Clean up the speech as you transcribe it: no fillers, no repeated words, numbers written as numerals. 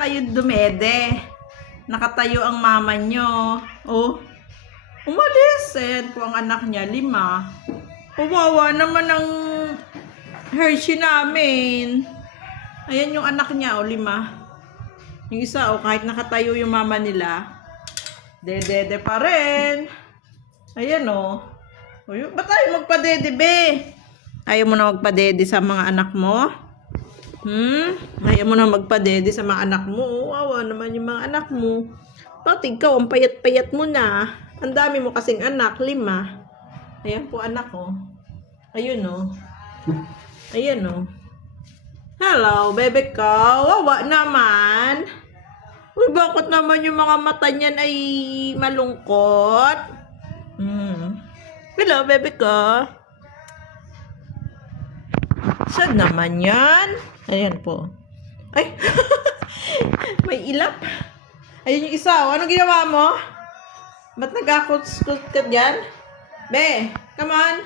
kayo dumede? Nakatayo ang mama nyo. Oh, umalis. Ayan po ang anak niya, 5. Kawawa naman ang Hershey namin. Ayan yung anak niya, 5. Yung isa, kahit nakatayo yung mama nila, dede pa rin. Ayan, ba't tayo magpadede, be? Ayaw mo na magpadede sa mga anak mo? Ayaw mo na magpadede sa mga anak mo? Awa naman yung mga anak mo. Bakit ikaw, ang payat-payat mo na. Ang dami mo kasing anak, 5. Ayan po anak ko. Ayun, Ayan, Hello, bebe ko. Wawa naman. Uy, bakit naman yung mga mata niyan ay malungkot? Hello, bebe ko. Sad naman yan. Ayan po. Ay, may ilap. Ayun yung isa. Anong ginawa mo? Ba't nagkakuts-kuts ka dyan? Be, come on.